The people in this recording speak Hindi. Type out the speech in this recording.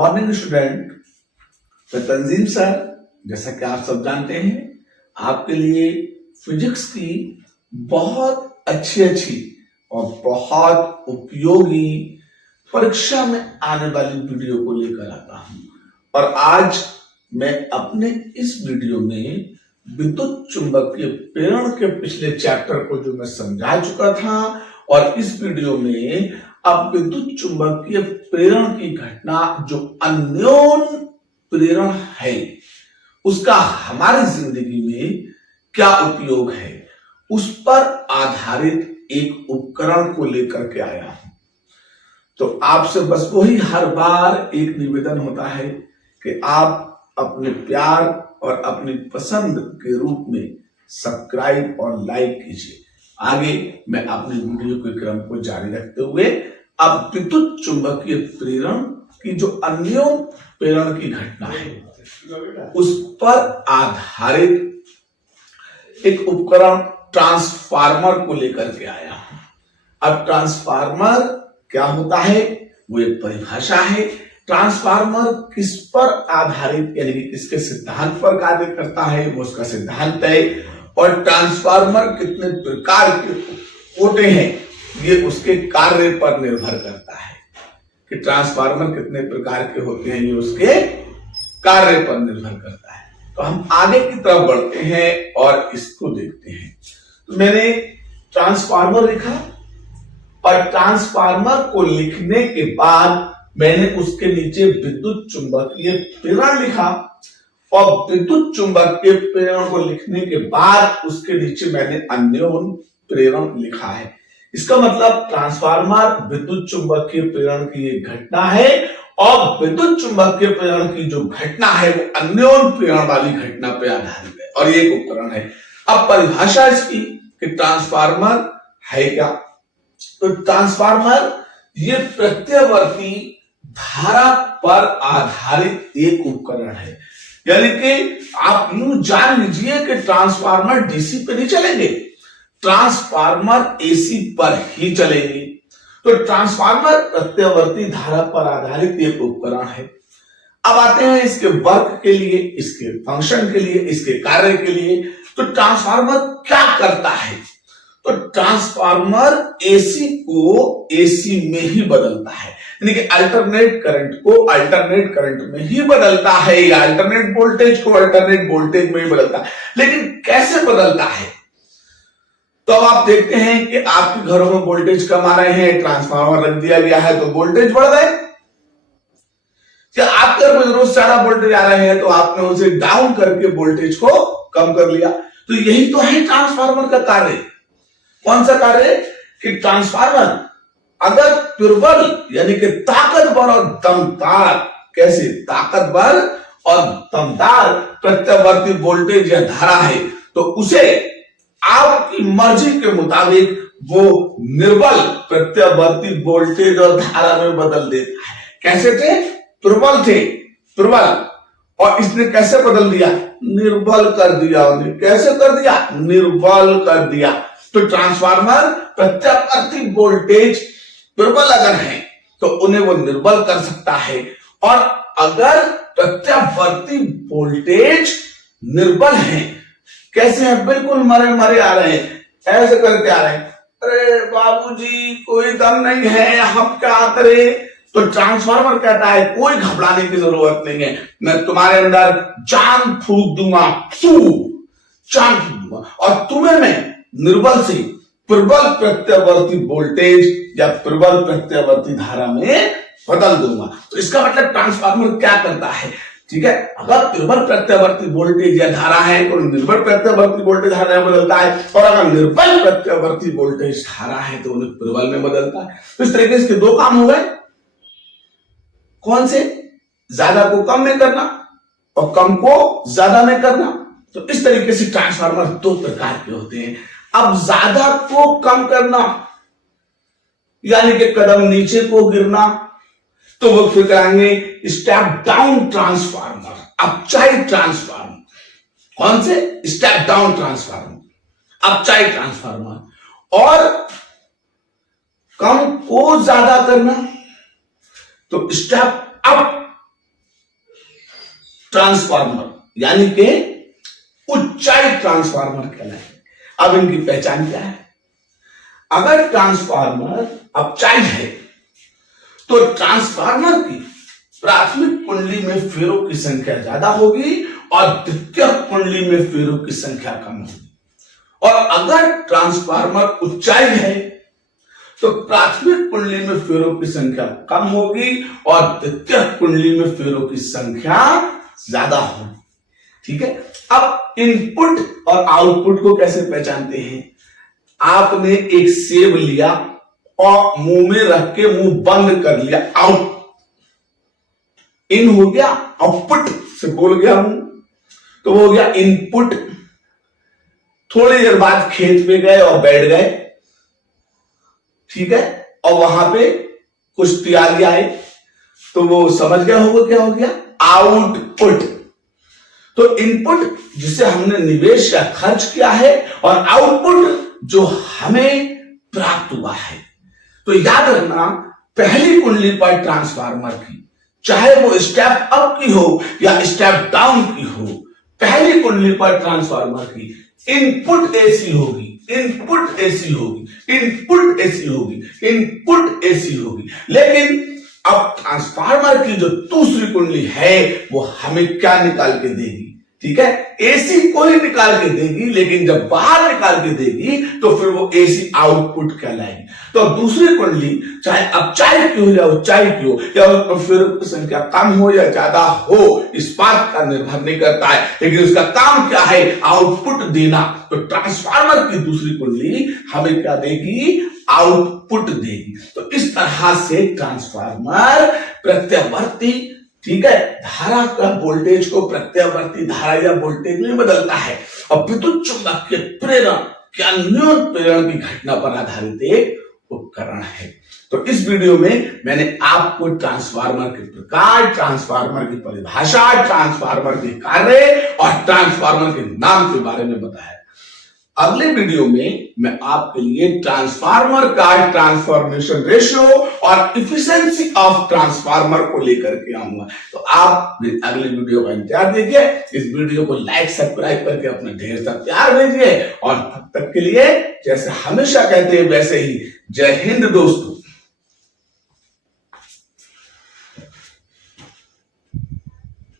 Morning student. मैं तंजीम सर, जैसा कि आप सब जानते हैं, आपके लिए फिजिक्स की बहुत अच्छी और बहुत उपयोगी परीक्षा में आने वाली वीडियो को लेकर आता हूं। और आज मैं अपने इस वीडियो में विद्युत चुंबकीय प्रेरण के पिछले चैप्टर को जो मैं समझा चुका था, और इस वीडियो में अब विद्युत चुंबकीय प्रेरण की घटना जो अन्योन प्रेरण है उसका हमारी जिंदगी में क्या उपयोग है, उस पर आधारित एक उपकरण को लेकर के आया हूं। तो आपसे बस वही हर बार एक निवेदन होता है कि आप अपने प्यार और अपनी पसंद के रूप में सब्सक्राइब और लाइक कीजिए। आगे मैं अपने वीडियो के क्रम को जारी रखते हुए अब विद्युत चुंबकीय प्रेरण की जो अन्योन प्रेरण की घटना है उस पर आधारित एक उपकरण ट्रांसफार्मर को लेकर के आया हूं। अब ट्रांसफार्मर क्या होता है, वो एक परिभाषा है। ट्रांसफार्मर किस पर आधारित यानी कि किसके सिद्धांत पर कार्य करता है, वो उसका सिद्धांत है। और ट्रांसफार्मर कितने प्रकार के होते हैं ये उसके कार्य पर निर्भर करता है कि ट्रांसफार्मर कितने प्रकार के होते हैं, ये उसके कार्य पर निर्भर करता है। तो हम आगे की तरफ बढ़ते हैं और इसको देखते हैं। तो मैंने ट्रांसफार्मर लिखा और ट्रांसफार्मर को लिखने के बाद मैंने उसके नीचे विद्युत चुंबकीय प्रेरण लिखा, और विद्युत चुंबकीय प्रेरण को लिखने के बाद उसके नीचे मैंने अन्योन प्रेरण लिखा है। इसका मतलब ट्रांसफार्मर विद्युत चुंबकीय प्रेरण की एक घटना है, और विद्युत चुंबकीय प्रेरण की जो घटना है वो अन्योन प्रेरण वाली घटना पर आधारित है, और ये एक उपकरण है। अब परिभाषा इसकी कि ट्रांसफार्मर है क्या। तो ट्रांसफार्मर ये प्रत्यवर्ती धारा पर आधारित एक उपकरण है। यानी कि आप यूं जान लीजिए कि ट्रांसफार्मर डीसी पे नहीं चलेंगे, ट्रांसफार्मर एसी पर ही चलेंगे। तो ट्रांसफार्मर प्रत्यवर्ती धारा पर आधारित एक उपकरण है। अब आते हैं इसके वर्क के लिए, इसके फंक्शन के लिए, इसके कार्य के लिए। तो ट्रांसफार्मर क्या करता है, तो ट्रांसफार्मर एसी को एसी में ही बदलता है, यानी कि अल्टरनेट करंट को अल्टरनेट करंट में ही बदलता है, या अल्टरनेट वोल्टेज को अल्टरनेट वोल्टेज में ही बदलता है। लेकिन कैसे बदलता है, तो अब आप देखते हैं कि आपके घरों में वोल्टेज कम आ रहे हैं, ट्रांसफार्मर रख दिया गया है तो वोल्टेज बढ़ गए। क्या आपके घर में रोज ज्यादा वोल्टेज आ रहे हैं तो आपने उसे डाउन करके वोल्टेज को कम कर लिया। तो यही तो है ट्रांसफार्मर का कार्य। कौन सा कार्य, कि ट्रांसफार्मर अगर प्रबल यानी कि ताकतवर और दमदार, कैसे ताकतवर और दमदार प्रत्यवर्ती वोल्टेज या धारा है तो उसे आपकी मर्जी के मुताबिक वो निर्बल प्रत्यवर्ती वोल्टेज और धारा में बदल देता है। कैसे थे, प्रबल थे, प्रबल, और इसने कैसे बदल दिया, निर्बल कर दिया उन्हें। कैसे कर दिया, निर्बल कर दिया। तो ट्रांसफार्मर प्रत्यवर्ती वोल्टेज प्रबल अगर है तो उन्हें वो निर्बल कर सकता है, और अगर प्रत्यवर्ती वोल्टेज निर्बल है, कैसे है, बिल्कुल मरे मरे आ रहे हैं, ऐसे करके आ रहे हैं, अरे बाबूजी कोई दम नहीं है, हम क्या करें। तो ट्रांसफार्मर कहता है कोई घबराने की जरूरत नहीं है, मैं तुम्हारे अंदर जान फूंक दूंगा, जान फूंक दूंगा, और तुम्हें मैं निर्बल से प्रबल प्रत्यवर्ती वोल्टेज या प्रबल प्रत्यवर्ती धारा में बदल दूंगा। तो इसका मतलब ट्रांसफार्मर क्या करता है, ठीक है। अगर प्रबल प्रत्यवर्ती वोल्टेज या धारा है तो निर्बल प्रत्यवर्ती वोल्टेज धारा में बदलता है, और अगर निर्बल प्रत्यवर्ती वोल्टेज धारा है तो उन्हें प्रबल में बदलता है। तो इस तरीके से दो काम हो गए। कौन से, ज्यादा को कम में करना और कम को ज्यादा में करना। तो इस तरीके से ट्रांसफार्मर दो प्रकार के होते हैं। अब ज्यादा को कम करना यानी कि कदम नीचे को गिरना, तो वो फिर करेंगे स्टेप डाउन ट्रांसफार्मर, अपचाई ट्रांसफार्मर। कौन से, स्टेप डाउन ट्रांसफार्मर, अपचाई ट्रांसफार्मर। और कम को ज्यादा करना तो स्टेप अप ट्रांसफार्मर यानी कि उच्चाई ट्रांसफार्मर कहलाए। अब इनकी पहचान क्या है? अगर ट्रांसफार्मर अपचाई है तो ट्रांसफार्मर की प्राथमिक कुंडली में फेरों की संख्या ज्यादा होगी और द्वितीयक कुंडली में फेरों की संख्या कम होगी। और अगर ट्रांसफार्मर उच्चाई है तो प्राथमिक कुंडली में फेरों की संख्या कम होगी और द्वितीयक कुंडली में फेरों की संख्या ज्यादा होगी। ठीक है, अब इनपुट और आउटपुट को कैसे पहचानते हैं? आपने एक सेब लिया और मुंह में रख के मुंह बंद कर लिया, आउट इन हो गया, आउटपुट से बोल गया मुंह, तो वो हो गया इनपुट। थोड़ी देर बाद खेत पे गए और बैठ गए, ठीक है, और वहां पे कुछ तैयारी आए तो वो समझ गया होगा क्या हो गया, आउटपुट। तो इनपुट जिसे हमने निवेश या खर्च किया है और आउटपुट जो हमें प्राप्त हुआ है। तो याद रखना, पहली कुंडली पर ट्रांसफार्मर की, चाहे वो स्टेप अप की हो या स्टेप डाउन की हो, पहली कुंडली पर ट्रांसफार्मर की इनपुट एसी होगी, इनपुट एसी होगी, इनपुट एसी होगी, इनपुट एसी होगी। लेकिन अब ट्रांसफार्मर की जो दूसरी कुंडली है वो हमें क्या निकाल के देगी? ठीक है, एसी को ही निकाल के देगी, लेकिन जब बाहर निकाल के देगी तो फिर वो एसी आउटपुट कहलाएगी। तो दूसरी कुंडली चाहे अपचाई की हो या उच्चाई की हो या फिर संख्या कम हो या ज्यादा हो, इस बात का निर्भर नहीं करता है, लेकिन उसका काम क्या है, आउटपुट देना। तो ट्रांसफार्मर की दूसरी कुंडली हमें क्या देगी? आउटपुट देगी। तो इस तरह से ट्रांसफार्मर प्रत्यावर्ती, ठीक है, धारा का वोल्टेज को प्रत्यावर्ती धारा या वोल्टेज में बदलता है और विद्युत चुंबकीय प्रेरण के अन्योन प्रेरण की घटना पर आधारित एक उपकरण है। तो इस वीडियो में मैंने आपको ट्रांसफार्मर के प्रकार, ट्रांसफार्मर की परिभाषा, ट्रांसफार्मर के कार्य और ट्रांसफार्मर के नाम के बारे में बताया। अगले वीडियो में मैं आपके लिए ट्रांसफार्मर का ट्रांसफॉर्मेशन रेशियो और इफिशिएंसी ऑफ ट्रांसफार्मर को लेकर के आऊंगा। तो आप अगले वीडियो का इंतजार कीजिए। इस वीडियो को लाइक सब्सक्राइब करके अपना ढेर सारा प्यार भेजिए और तब तक के लिए जैसे हमेशा कहते हैं वैसे ही, जय हिंद दोस्तों।